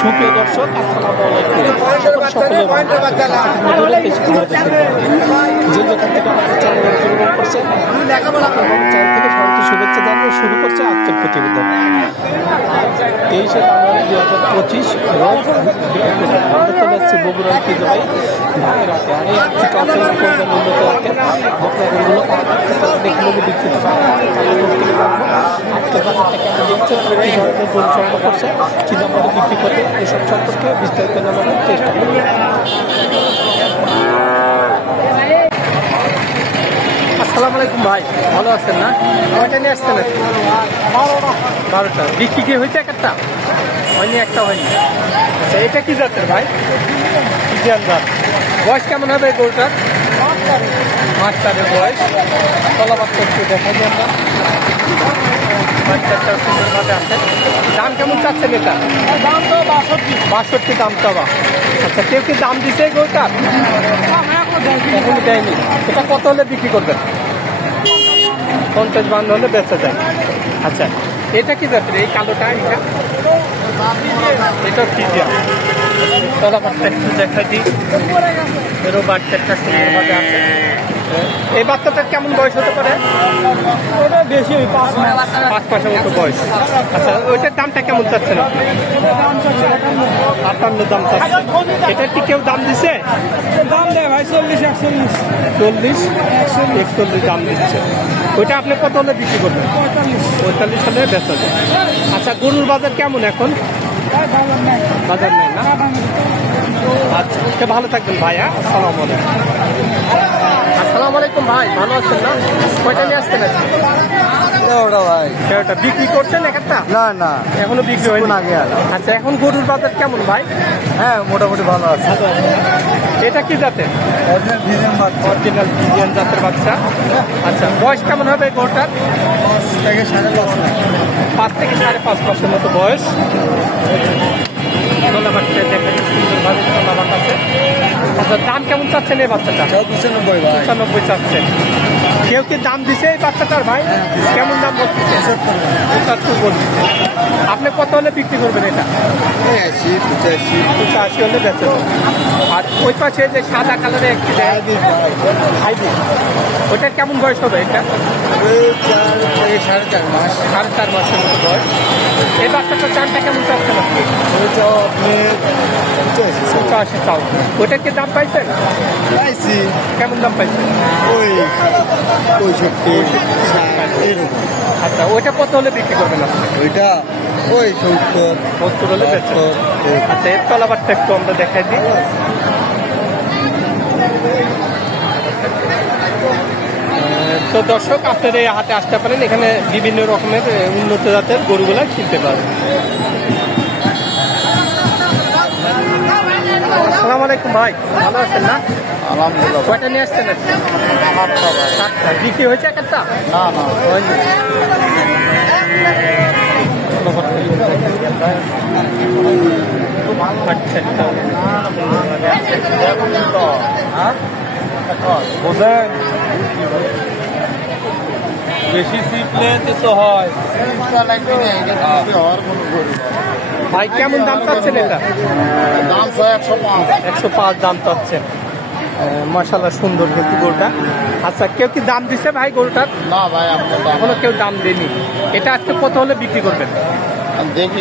সুপ্রিয় দর্শক, আসসালামু আলাইকুম। সকলে যে যেখান থেকে আমাদের চ্যানেল অংশগ্রহণ করছে চ্যানেল থেকে সবাইকে শুভেচ্ছা জানিয়ে শুরু করছে আজকের প্রতিবেদন। 23শে জানুয়ারি 2025 রোজ আমরা চলে আসছি বগুড়া ঐতিহ্যবাহী ধানের হাটে। আমি আসছি টসের করবেন উন্নত হাটে বকরাগুলো দেখলে বিক্রি আজকের বাজারটা কেমন দিচ্ছে, কী ধরনের পরিচালনা করছে, কী দামে বিক্রি করে, এসব সম্পর্কে বিস্তারিত জানানোর চেষ্টা করব। আসসালামু আলাইকুম ভাই, ভালো আছেন না? কয়টা নিয়ে আসছেন? 12টা। বিক্রি কি হয়েছে? একটা হয়নি, একটা হয়নি। আচ্ছা, এটা কি জাতের ভাই? ইন্ডিয়ান জাত। বয়স কেমন হবে এই গরুটার? 5-4 বয়স। তলাবাচ্চা একটু দেখা যায় আমরা, বাচ্চাটা সুন্দরভাবে আছে। দাম কেমন চাচ্ছেন এটা? দাম তো 62 দাম চাওয়া। আচ্ছা, কেউ কি দাম দিচ্ছে এই গরুটার? এখনো দেয়নি। এটা কত হলে বিক্রি করবেন? 50-52 হলে বেচা যায়। আচ্ছা, এটা কি জাতের এই কালোটা? এটা ফিজিয়ান। তলাবাচ্চা একটু দেখা দিই, এরও বাচ্চাটা সুন্দরভাবে আছে। এই বাচ্চাটার কেমন বয়স হতে পারে? ওটা বেশি, 5 মাসের মতো বয়স। আচ্ছা, ওইটার দামটা কেমন চাচ্ছেন আপনি? 58 দাম চাচ্ছে। এটা কি কেউ দাম দিচ্ছে? দাম দেয় ভাই 40-41 দাম দিচ্ছে। ওইটা আপনি কত হলে বিক্রি করবেন? 45 হলে বেচা যায়। আচ্ছা, গরুর বাজার কেমন এখন? বাজার নেই না? আচ্ছা, ভালো থাকবেন ভাই। আসসালামু আলাইকুম। আসসালামু আলাইকুম ভাই, ভালো আছেন না? কয়টা নিয়ে আসছেন? ভাই বিক্রি করছেন একটা? না এখনো বিক্রি হয়নি। আচ্ছা, এখন গরুর বাজার কেমন ভাই? হ্যাঁ, মোটামুটি ভালো আছে। এটা কি জাতের? অরিজিনাল ফিজিয়ান জাতের বাচ্চা। আচ্ছা, বয়স কেমন হবে এই গরুটার? 5 থেকে 5.5 মাসের মতো বয়স। তলাবাটটা দেখা সুন্দরভাবে তলাবাট আছে। আচ্ছা, দাম কেমন চাচ্ছেন এই বাচ্চাটা? 95 চাচ্ছেন। কেউ কি দাম দিছে এই বাচ্চাটার ভাই? কেমন দাম বলতেছে? 75 বলতেছে। আপনি কত হলে বিক্রি করবেন এটা? 85 হলে বেচে। আর ওই পাশে যে সাদা কালারের একটি হাইব্রিড, ওইটার কেমন বয়স হবে? এটা 4.5 মাস। 4.5 মাসের মতো বয়স। এই বাচ্চাটার চানটা কেমন চাচ্ছেন আপনি? 85 চাও। ওইটার কি দাম পাইছেন? কেমন দাম পাইছেন? 65-60 এরকম। আচ্ছা, ওইটা কত হলে বিক্রি করবেন আপনি? ওইটা 70 হলে বেচে। আচ্ছা, এর তলাবারটা একটু আমরা দেখাই দিই। তো দর্শক, আপনারা এই হাটে আসতে পারেন, এখানে বিভিন্ন রকমের উন্নত জাতের গরুগুলা কিনতে পারেন। আসসালামু আলাইকুম ভাই, ভালো আছেন না? আলহামদুলিল্লাহ। কয়টা নিয়ে আসছেন? 7টা। বিক্রি হয়েছে একটা? না হয়নি। বোঝেন, বেশি সিপলে তো হয়। ভাই, কেমন দাম চাচ্ছেন এটা? দাম 105 দাম চাচ্ছেন। মাশাআল্লাহ, সুন্দর কিন্তু গরুটা। আচ্ছা, কেউ কি দাম দিচ্ছে ভাই গরুটার? না ভাই, এখনো কেউ দাম দেয়নি। এটা আজকে কত হলে বিক্রি করবেন? দেখি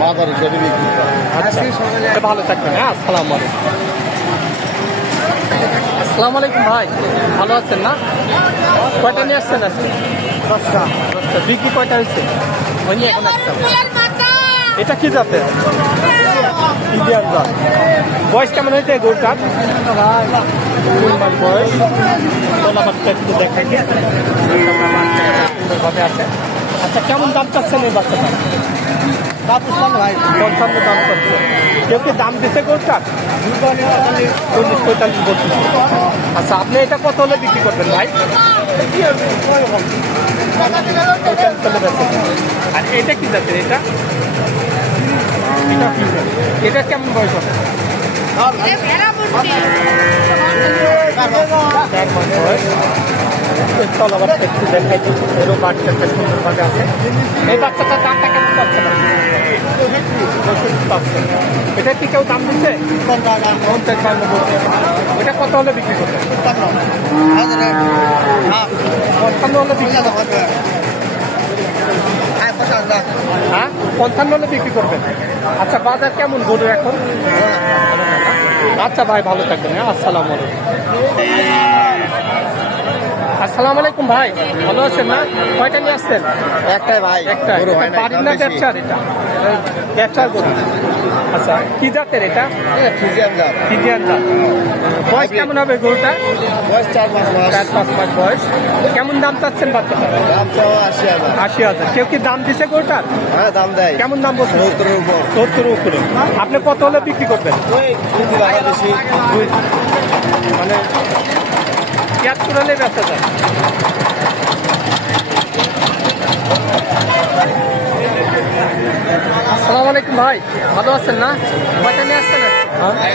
মাদার হিসেবে বিক্রি। আচ্ছা, ভালো থাকবেন। হ্যাঁ, আসসালামু আলাইকুম। আসসালামু আলাইকুম ভাই, ভালো আছেন না? কয়টা নিয়ে আসছেন আজকে? 10টা। বিক্রি কয়টা হয়েছে? হয়নি, এখন একটা। এটা কি জাতের? ইন্ডিয়ান জাত। বয়স কেমন হয়েছে গরুটার? 3 মাস বয়স। তলাবাটটা একটু দেখাই দিয়ে সুন্দরভাবে আছে। আচ্ছা, কেমন দাম চাচ্ছেন এই বাচ্চাটা? 55 দাম চাচ্ছে। কেউ কি দাম দিচ্ছে গরুটার? 40-45 বলতেছে। আচ্ছা, আপনি এটা কত হলে বিক্রি করবেন ভাই? আর এটা কি জাতের? এটা কেমন বয়স হবে? 4 মাস বয়স। তলাবাটটা একটু দেখাই দিচ্ছি, এরও বাচ্চাটা সুন্দরভাবে আছে। এই বাচ্চাটার দামটা কেমন চাচ্ছে না? চাচ্ছে। এটা কি কেউ দাম দিচ্ছে? 55 বলছে। এটা কত হলে বিক্রি করবে? 55 হলে বিক্রি করবে। হ্যাঁ 55 হলে বিক্রি করবেন। আচ্ছা বাজার কেমন গরু এখন? আচ্ছা ভাই ভালো থাকবেন। আসসালামু আলাইকুম। আসসালামু আলাইকুম ভাই, ভালো আছেন না? কয়টা নিয়ে আসছেন? একটাই ভাই, একটা। বাড়ির না ব্যবসার? এটা ব্যবসার গরু। আচ্ছা কি জাতের এটা? ফ্রিজিয়ান জাত। ফ্রিজিয়ান জাত। বয়স কেমন হবে গরুটা? বয়স 4 মাস। 4-5 মাস বয়স। কেমন দাম চাচ্ছেন বাচ্চাটা? দাম চাও 80,000। 80,000। কেউ কি দাম দিছে গরুটার? হ্যাঁ দাম দেয়। কেমন দাম বলছে? 70-এর উপর। 70-এর উপরে। আপনি কত হলে বিক্রি করবেন? ওই 2 টাকা বেশি। মানে 73 হলে বেচা যায়। আসসালামু আলাইকুম ভাই, ভালো আছেন না? কয়টা নিয়ে আসছেন?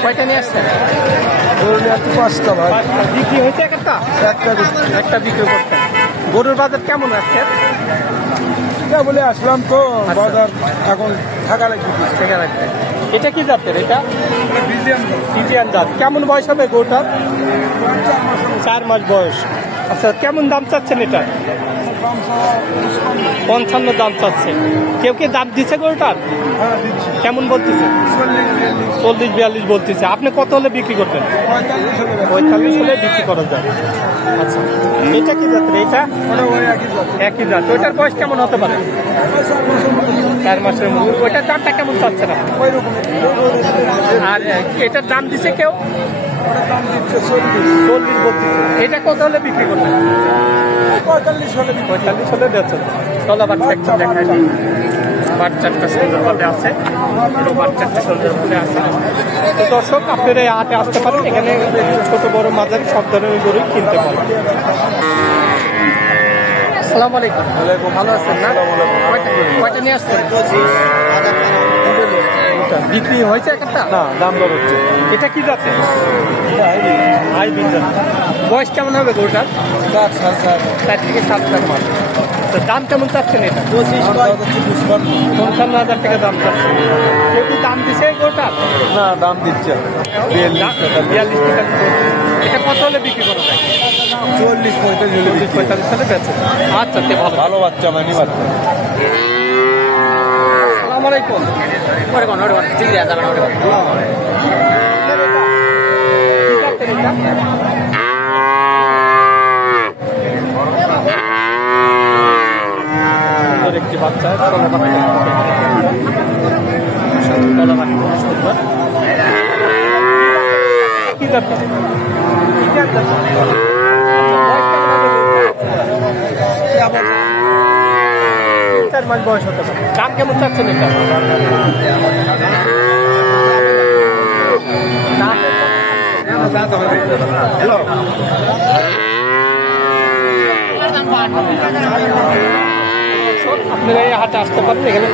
কয়টা নিয়ে আসছেন? গরু নিয়ে 5টা ভাই। বিক্রি হয়েছে একটা? একটা বিক্রি করছেন। গরুর বাজার কেমন আজকে? বলে আসলাম তো বাজার এখন থাকা লাগবে। এটা কি জাতের? এটা ফ্রিজিয়ান জাত। কেমন বয়স হবে গরুটার? 4 মাস বয়স। আচ্ছা কেমন দাম চাচ্ছেন এটা? 55 দাম চাচ্ছে। কেউ কি দাম দিচ্ছে গরুটার? কেমন বলতেছে? 40-42 বলতেছে। আপনি কত হলে বিক্রি করবেন? 45 হলে বিক্রি করা যায়। আচ্ছা এটা কি জাতের? এটা একই জাত। ওইটার বয়স কেমন হতে পারে? 4 মাসের মধ্যে। ওইটার দামটা কেমন চাচ্ছে না? আর এটার দাম দিছে কেউ? 40 বলতেছে। এটা কত হলে বিক্রি করবেন? 45 হলে বেচেন। চলো বাচ্চা একটু দেখাই দিই। বাচ্চাটা সুন্দরভাবে আছে, বাচ্চাটা সুন্দরভাবে আছে। তো দর্শক আপনারা এই হাটে আসতে পারেন, এখানে ছোট বড় মাঝারি সব ধরনের গরু কিনতে পারেন। আসসালামু আলাইকুম। ভালো আছেন না? কয়টা নিয়ে আসছেন? বিক্রি হয়েছে একটা? না দাম দর হচ্ছে। এটা কি জাতের? হাইব্রিড জাত। বয়স কেমন হবে গরুটার? 4 থেকে 7 মাস। আচ্ছা দাম কেমন চাচ্ছেন এটা? 55,000 টাকা দাম চাচ্ছেন। কেউ কি দাম দিছে গরুটার? না দাম দিচ্ছে 42 টাকা। এটা কত হলে বিক্রি করা যায়? 40-45 সালে বেচে। আচ্ছা ভালো ভালো বাচ্চা মানে বাচ্চা। আসসালামু আলাইকুম। ঠিক আছে একটি বাচ্চা কি জাত? 4 মাস বয়স হতে পারে। দাম কেমন চাচ্ছেন এটা? আপনারা এই হাটে আসতে পারেন, এখানে